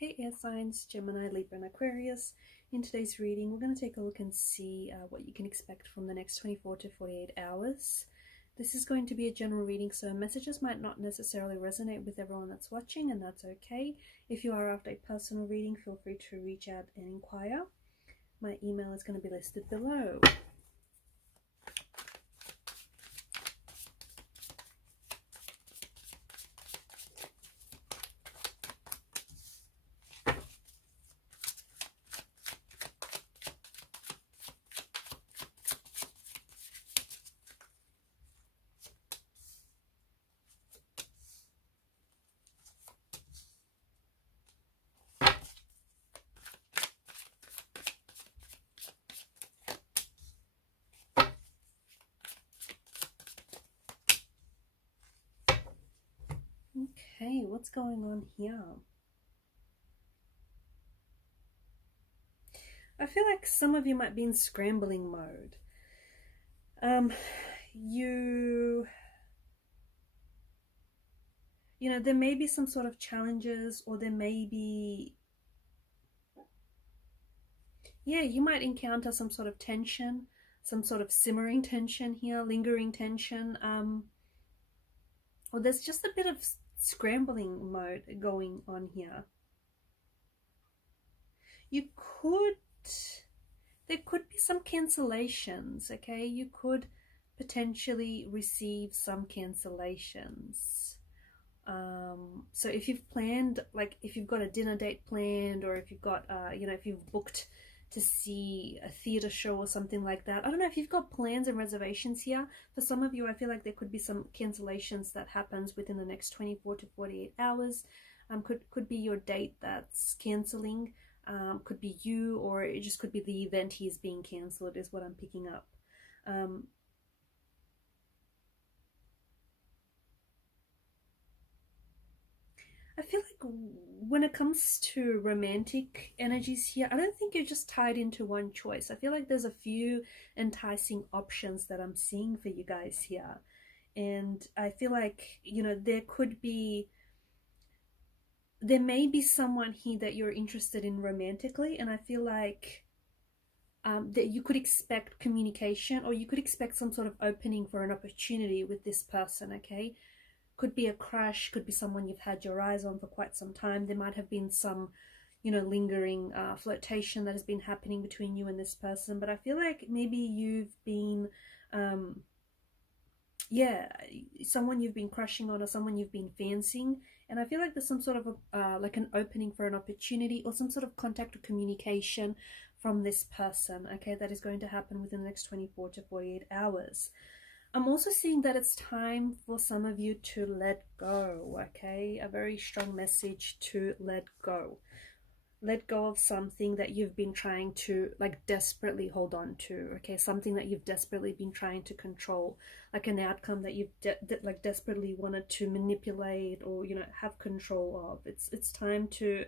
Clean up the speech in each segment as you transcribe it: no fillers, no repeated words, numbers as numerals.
Hey air signs, Gemini, Libra and Aquarius. In today's reading, we're going to take a look and see what you can expect from the next 24 to 48 hours. This is going to be a general reading, so messages might not necessarily resonate with everyone that's watching, and that's okay. If you are after a personal reading, feel free to reach out and inquire. My email is going to be listed below. Okay, what's going on here? I feel like some of you might be in scrambling mode. You know, there may be some sort of challenges, or there may be, you might encounter some sort of tension, some sort of simmering tension here, lingering tension, or there's just a bit of scrambling mode going on here. There could be some cancellations, okay? You could potentially receive some cancellations. So if you've planned, like if you've got a dinner date planned, or if you've got, if you've booked to see a theater show or something like that. I don't know if you've got plans and reservations here. For some of you, I feel like there could be some cancellations that happens within the next 24 to 48 hours. Could be your date that's cancelling. Could be you, or it just could be the event he's being cancelled is what I'm picking up. I feel like when it comes to romantic energies here, I don't think you're just tied into one choice. I feel like there's a few enticing options that I'm seeing for you guys here. And I feel like, there may be someone here that you're interested in romantically, and I feel like that you could expect communication, or you could expect some sort of opening for an opportunity with this person, okay? Could be a crush, could be someone you've had your eyes on for quite some time. There might have been some, lingering flirtation that has been happening between you and this person. But I feel like maybe you've been, someone you've been crushing on, or someone you've been fancying. And I feel like there's some sort of like an opening for an opportunity, or some sort of contact or communication from this person, okay, that is going to happen within the next 24 to 48 hours. I'm also seeing that it's time for some of you to let go, okay? A very strong message to let go. Let go of something that you've been trying to, like, desperately hold on to, okay? Something that you've desperately been trying to control, like an outcome that you've desperately wanted to manipulate, or, have control of. It's time to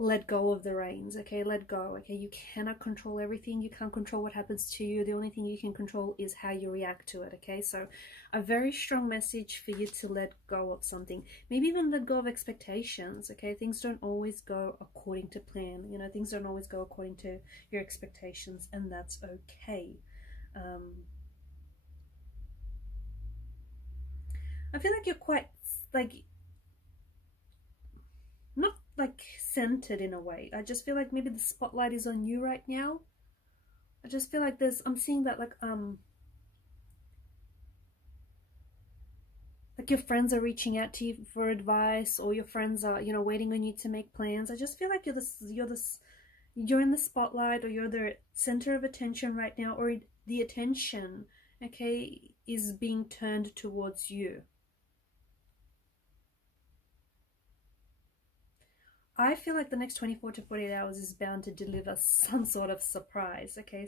let go of the reins, okay? Let go, okay? You cannot control everything. You can't control what happens to you. The only thing you can control is how you react to it, okay? So a very strong message for you to let go of something. Maybe even let go of expectations, okay? Things don't always go according to plan. Things don't always go according to your expectations, and that's okay. I feel like you're quite, like, not like centered in a way. I just feel like maybe the spotlight is on you right now. I just feel like I'm seeing that like your friends are reaching out to you for advice, or your friends are, waiting on you to make plans. I just feel like you're in the spotlight, or you're the center of attention right now, or the attention, okay, is being turned towards you. I feel like the next 24 to 48 hours is bound to deliver some sort of surprise, okay?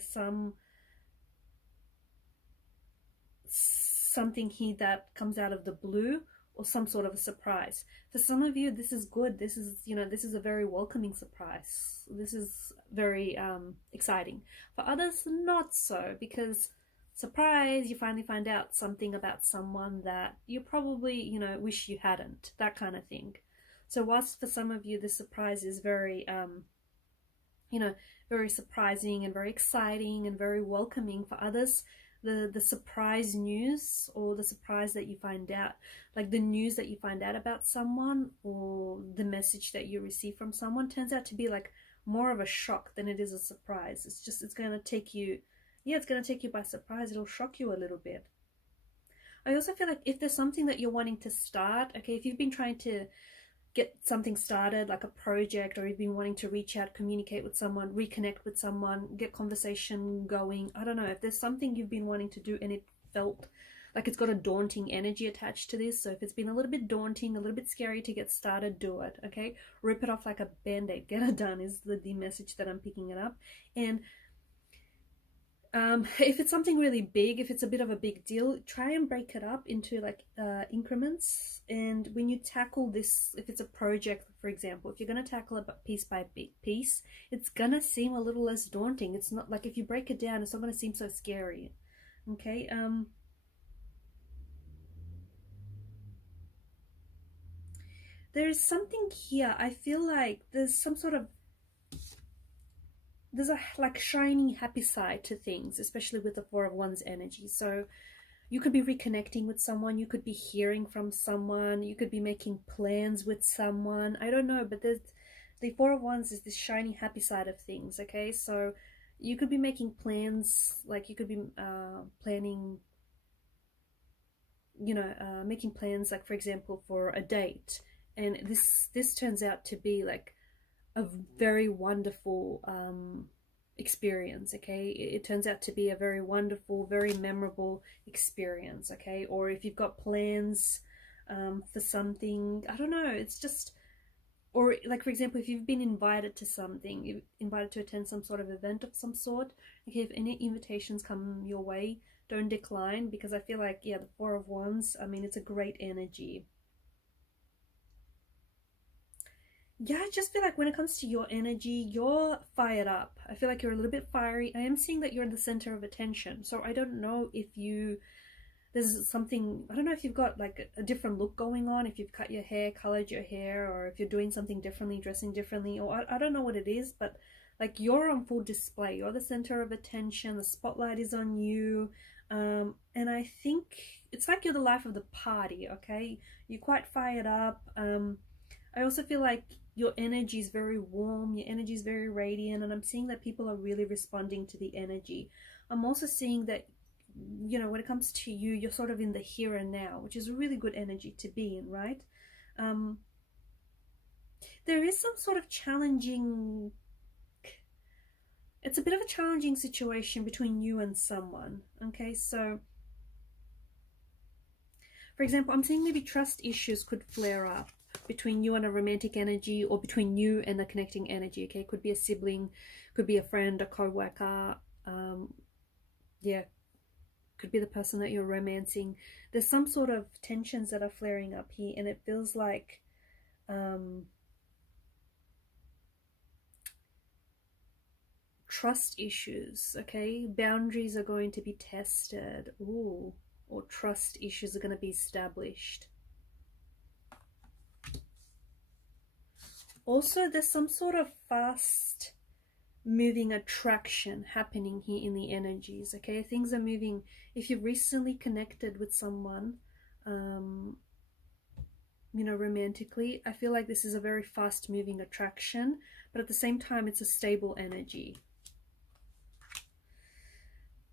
Something here that comes out of the blue, or some sort of a surprise. For some of you, this is good. This is a very welcoming surprise. This is very exciting. For others, not so, because surprise, you finally find out something about someone that you probably, wish you hadn't, that kind of thing. So whilst for some of you this surprise is very you know, very surprising and very exciting and very welcoming, for others the surprise news, or the surprise that you find out, like the news that you find out about someone, or the message that you receive from someone, turns out to be like more of a shock than it is a surprise. It's going to take you, yeah, it's going to take you by surprise. It'll shock you a little bit. I also feel like if there's something that you're wanting to start, okay, if you've been trying to get something started, like a project, or you've been wanting to reach out, communicate with someone, reconnect with someone, get conversation going, I don't know, if there's something you've been wanting to do and it felt like it's got a daunting energy attached to this, so if it's been a little bit daunting, a little bit scary to get started, do it, okay? Rip it off like a band-aid, get it done is the message that I'm picking it up. And if it's something really big, if it's a bit of a big deal, try and break it up into like increments. And when you tackle this, if it's a project, for example, if you're going to tackle it piece by piece, it's going to seem a little less daunting. It's not like, if you break it down, it's not going to seem so scary. Okay. There's something here. I feel like there's some sort of, there's a like shiny happy side to things, especially with the Four of Wands energy. So you could be reconnecting with someone, you could be hearing from someone, you could be making plans with someone, I don't know, but there's the Four of Wands is this shiny happy side of things. Okay, so you could be making plans, like you could be planning, you know, making plans, like for example for a date, and this turns out to be like a very wonderful experience. Okay, it turns out to be a very wonderful, very memorable experience. Okay, or if you've got plans for something, I don't know, it's just, or like for example, if you've been invited to something, you're invited to attend some sort of event of some sort, okay, if any invitations come your way, don't decline, because I feel like, yeah, the Four of Wands, I mean, it's a great energy. Yeah, I just feel like when it comes to your energy, you're fired up. I feel like you're a little bit fiery. I am seeing that you're in the center of attention. So I don't know if you, there's something, I don't know if you've got like a different look going on, if you've cut your hair, colored your hair, or if you're doing something differently, dressing differently, or I don't know what it is, but like you're on full display. You're the center of attention. The spotlight is on you. And I think it's like you're the life of the party, okay? You're quite fired up. I also feel like your energy is very warm, your energy is very radiant, and I'm seeing that people are really responding to the energy. I'm also seeing that, you know, when it comes to you, you're sort of in the here and now, which is a really good energy to be in, right? There is some sort of challenging, it's a bit of a challenging situation between you and someone, okay? So for example, I'm seeing maybe trust issues could flare up between you and a romantic energy, or between you and a connecting energy. Okay, could be a sibling, could be a friend, a co-worker, yeah, could be the person that you're romancing. There's some sort of tensions that are flaring up here, and it feels like trust issues. Okay, boundaries are going to be tested. Ooh, or trust issues are going to be established. Also, there's some sort of fast moving attraction happening here in the energies. Okay, things are moving. If you've recently connected with someone, you know, romantically, I feel like this is a very fast moving attraction, but at the same time it's a stable energy.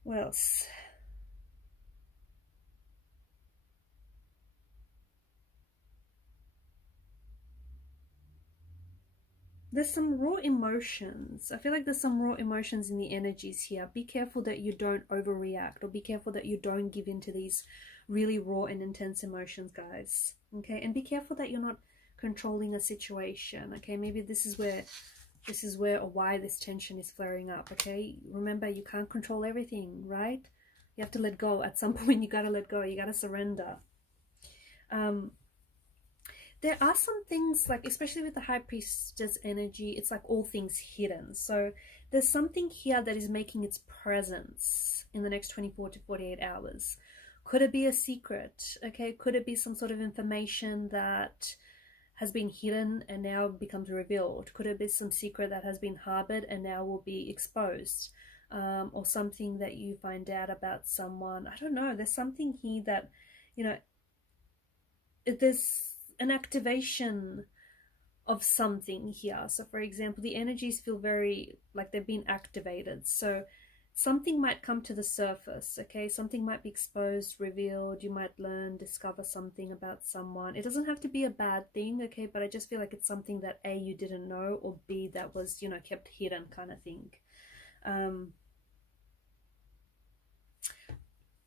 What else? There's some raw emotions. I feel like there's some raw emotions in the energies here. Be careful that you don't overreact, or be careful that you don't give in to these really raw and intense emotions, guys. Okay, and be careful that you're not controlling a situation. Okay, maybe this is where or why this tension is flaring up. Okay, remember, you can't control everything, right? You have to let go. At some point you gotta let go, you gotta surrender. There are some things, like especially with the High Priestess energy, it's like all things hidden. So there's something here that is making its presence in the next 24 to 48 hours. Could it be a secret? Okay, could it be some sort of information that has been hidden and now becomes revealed? Could it be some secret that has been harbored and now will be exposed? Or something that you find out about someone. I don't know. There's something here that, you know, there's an activation of something here. So for example, the energies feel very like they've been activated. So something might come to the surface, okay? Something might be exposed, revealed. You might learn, discover something about someone. It doesn't have to be a bad thing, okay? But I just feel like it's something that A, you didn't know, or B, that was, you know, kept hidden kind of thing.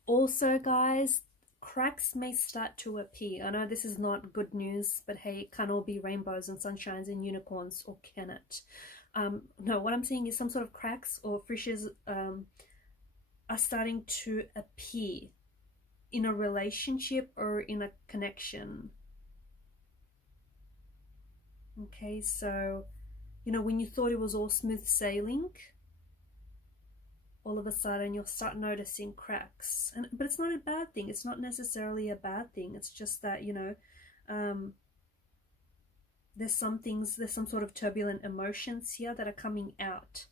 Also, guys, cracks may start to appear. I know this is not good news, but hey, it can't all be rainbows and sunshines and unicorns, or can it? No, what I'm saying is some sort of cracks or fissures are starting to appear in a relationship or in a connection. Okay, so, you know, when you thought it was all smooth sailing, all of a sudden you'll start noticing cracks. But it's not a bad thing. It's not necessarily a bad thing. It's just that, you know, there's some sort of turbulent emotions here that are coming out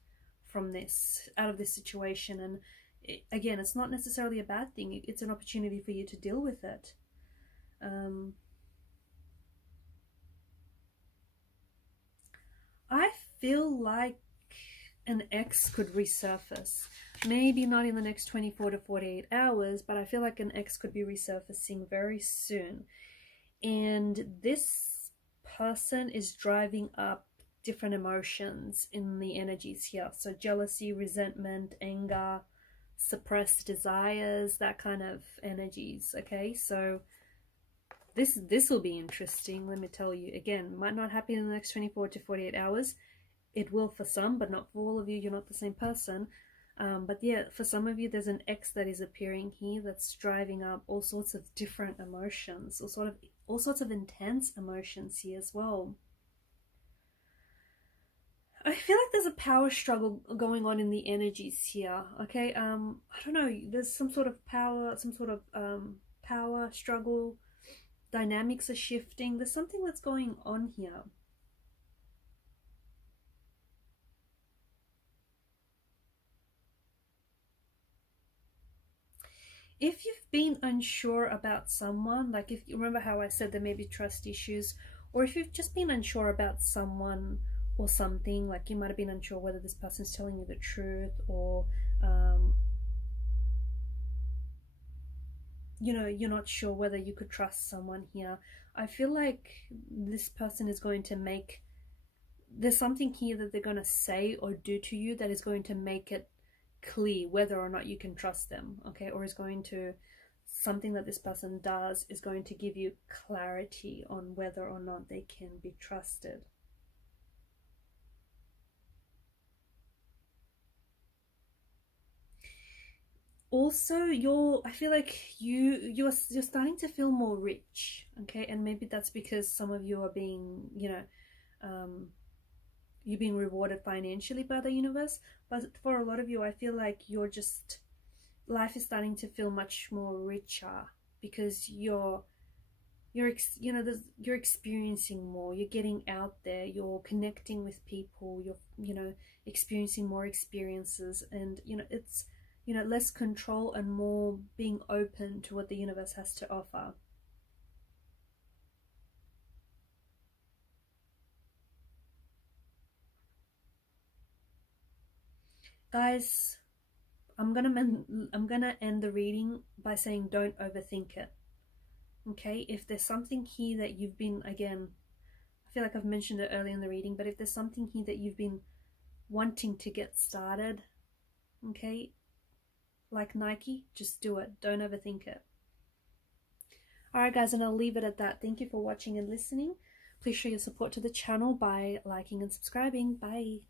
from this, out of this situation. And again, it's not necessarily a bad thing. It's an opportunity for you to deal with it. I feel like an ex could resurface. Maybe not in the next 24 to 48 hours, but I feel like an ex could be resurfacing very soon. And this person is driving up different emotions in the energies here. So jealousy, resentment, anger, suppressed desires, that kind of energies, okay? So this will be interesting, let me tell you. Again, might not happen in the next 24 to 48 hours. It will for some, but not for all of you. You're not the same person. But yeah, for some of you, there's an ex that is appearing here that's driving up all sorts of different emotions, all sorts of intense emotions here as well. I feel like there's a power struggle going on in the energies here. Okay, I don't know. There's some sort of power, power struggle. Dynamics are shifting. There's something that's going on here. If you've been unsure about someone, like if you remember how I said there may be trust issues, or if you've just been unsure about someone or something, like you might have been unsure whether this person's telling you the truth, or you know, you're not sure whether you could trust someone here. I feel like this person is going to make, there's something here that they're going to say or do to you that is going to make it clear whether or not you can trust them, okay? Or is going to, something that this person does is going to give you clarity on whether or not they can be trusted. Also, I feel like you're starting to feel more rich, okay? And maybe that's because some of you are being, you know, you're being rewarded financially by the universe. But for a lot of you, I feel like you're just, life is starting to feel much more richer because you're experiencing more, you're getting out there, you're connecting with people, you're, you know, experiencing more experiences, and you know, it's, you know, less control and more being open to what the universe has to offer. Guys, I'm gonna end the reading by saying don't overthink it. Okay, if there's something here that you've been, again, I feel like I've mentioned it earlier in the reading, but if there's something here that you've been wanting to get started, okay, like Nike, just do it. Don't overthink it. Alright guys, and I'll leave it at that. Thank you for watching and listening. Please show your support to the channel by liking and subscribing. Bye.